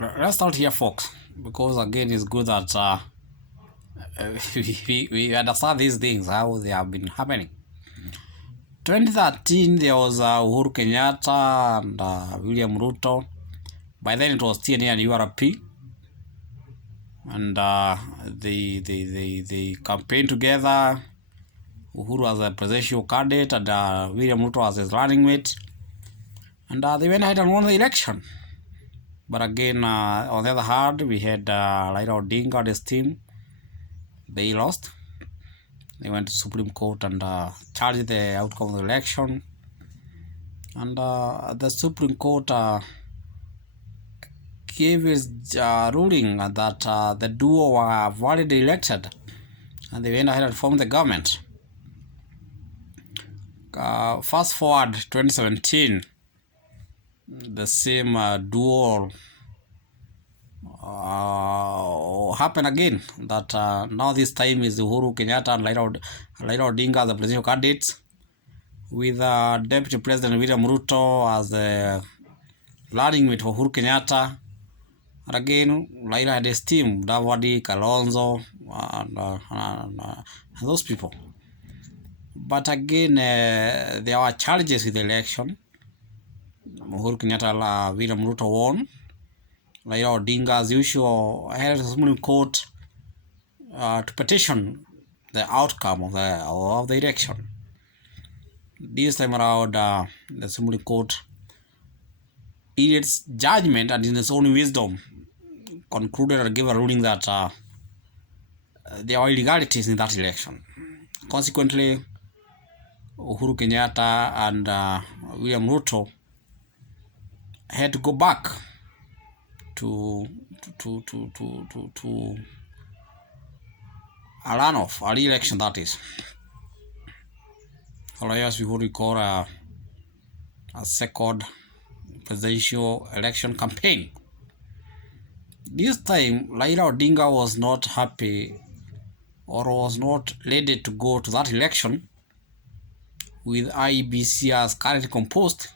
let's start here, folks, because again, it's good that we understand these things, how they have been happening. 2013, there was Uhuru Kenyatta and William Ruto. By then, it was TNA and URP, and they campaigned together. Uhuru as a presidential candidate and William Ruto as his running mate, and they went ahead and won the election. But again, on the other hand, we had Raila Odinga and his team. They lost. They went to Supreme Court and challenged the outcome of the election. And the Supreme Court gave its ruling that the duo were validly elected, and they went ahead and formed the government. Fast forward 2017, the same duo happen again, that now this time is Uhuru Kenyatta and Raila Odinga, the presidential candidates, with Deputy President William Ruto as the running mate for Uhuru Kenyatta. And again, Raila had his team, Davadi, Kalonzo, and those people. But again, there were challenges with the election. Uhuru Kenyatta, William Ruto won. Raila Odinga, as usual, headed to the Supreme Court to petition the outcome of the election. This time around, the Supreme Court, in its judgment and in its own wisdom, concluded and gave a ruling that there were illegalities in that election. Consequently, Uhuru Kenyatta and William Ruto had to go back to a runoff, a re-election, that is. Otherwise, we would recall a second presidential election campaign. This time, Raila Odinga was not happy or was not ready to go to that election with IEBC as currently composed,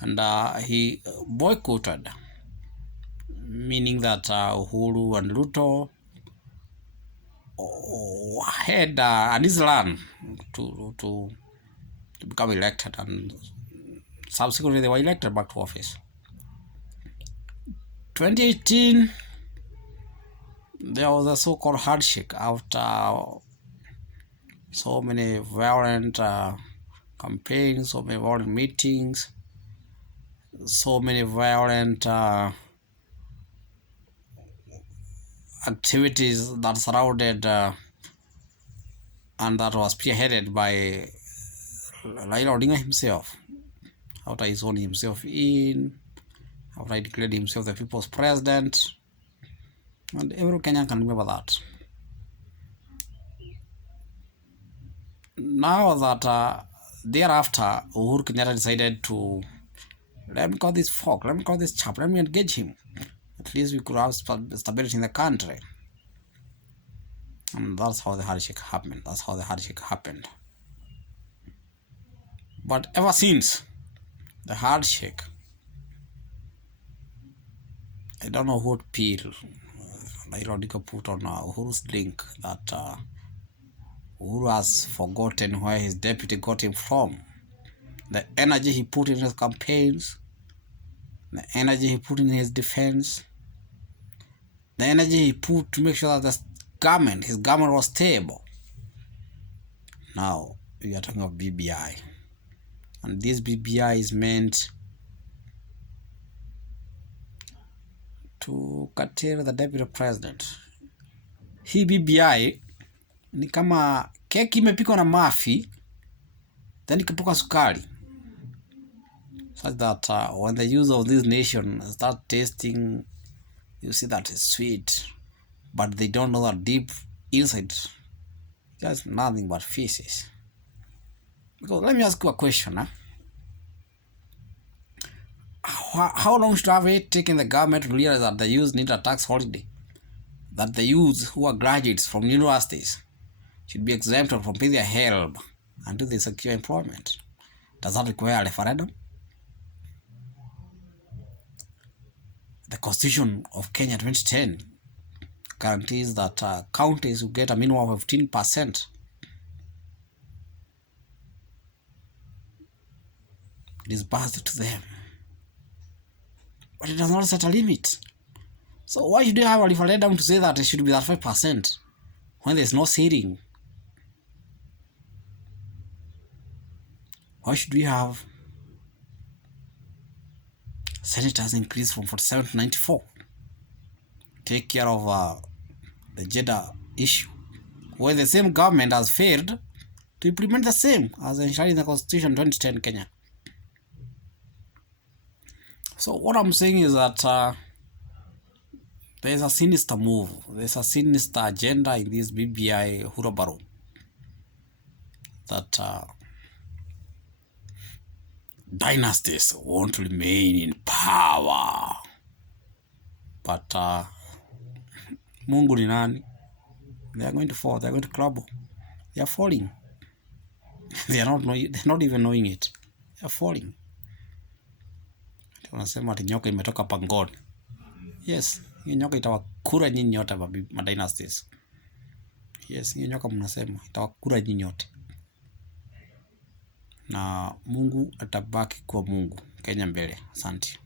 and he boycotted, meaning that Uhuru and Ruto had an easy run to become elected, and subsequently they were elected back to office. 2018, there was a so-called handshake after so many violent campaigns, so many violent meetings, so many violent activities that surrounded and that was spearheaded by Raila Odinga himself, after he sworn himself in, after he declared himself the people's president, and every Kenyan can remember that. Now that thereafter, Uhuru Kenyatta decided to, let me call this folk, let me call this chap, let me engage him. At least we could have stability in the country. And that's how the handshake happened. That's how the handshake happened. But ever since the handshake, I don't know what pill Raila Odinga put on Uhuru's drink that Uhuru has forgotten where his deputy got him from. The energy he put in his campaigns, the energy he put in his defense, the energy he put to make sure that his government was stable. Now we are talking of BBI, and this BBI is meant to curtail the deputy president. Hii BBI ni kama keki imepikwa na mafi, then ikapikwa sukari, such that when the use of this nation start tasting, you see that it's sweet, but they don't know that deep inside just nothing but feces. Because let me ask you a question. How long should have it taken the government to realize that the youth need a tax holiday? That the youths who are graduates from universities should be exempted from paying their help until they secure employment? Does that require a referendum? the Constitution of Kenya 2010 guarantees that counties will get a minimum of 15% disbursed to them. But it does not set a limit. So why should you have a referendum to say that it should be that 5% when there's no ceiling? Why should we have senators increase from 47 to 94? Take care of the gender issue, where the same government has failed to implement the same as enshrined in the Constitution 2010 Kenya. So what I'm saying is that there's a sinister move, there's a sinister agenda in this BBI Hurabaro that dynasties want to remain in power. But Mungu ni nani? They are going to fall, they are going to crumble. They are falling. They're not even knowing it. They are falling. Wanasema ati nyoka imetoka pangoni. Yes, hiyo nyoka itawakura nyinyi yote ma dynasties. Yes, hiyo nyoka mnasema itawakura nyinyi yote. Na Mungu atabaki kwa Mungu. Kenya mbele. Asante.